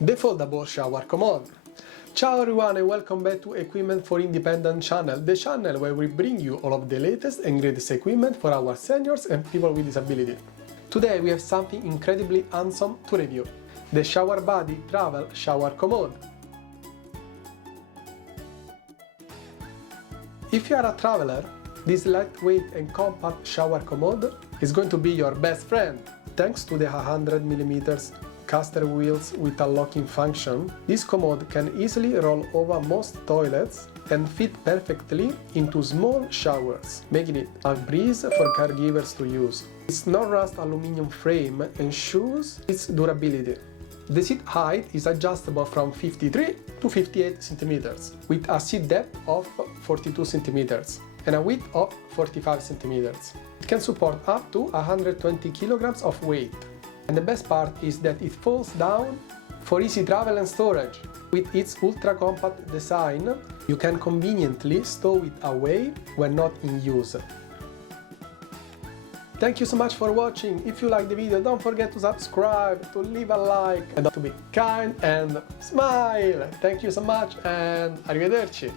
the foldable shower commode. Ciao everyone and welcome back to Equipment for Independent channel, the channel where we bring you all of the latest and greatest equipment for our seniors and people with disability. Today we have something incredibly handsome to review, the Showerbuddy Traveller Shower Commode. If you are a traveler, this lightweight and compact shower commode is going to be your best friend. Thanks to the 100mm caster wheels with a locking function, this commode can easily roll over most toilets and fit perfectly into small showers, making it a breeze for caregivers to use. Its non-rust aluminum frame ensures its durability. The seat height is adjustable from 53 to 58 cm, with a seat depth of 42 cm and a width of 45 cm. It can support up to 120 kg of weight. And the best part is that it folds down for easy travel and storage. With its ultra-compact design, you can conveniently stow it away when not in use. Thank you so much for watching. If you like the video, don't forget to subscribe, to leave a like, and to be kind and smile. Thank you so much and arrivederci.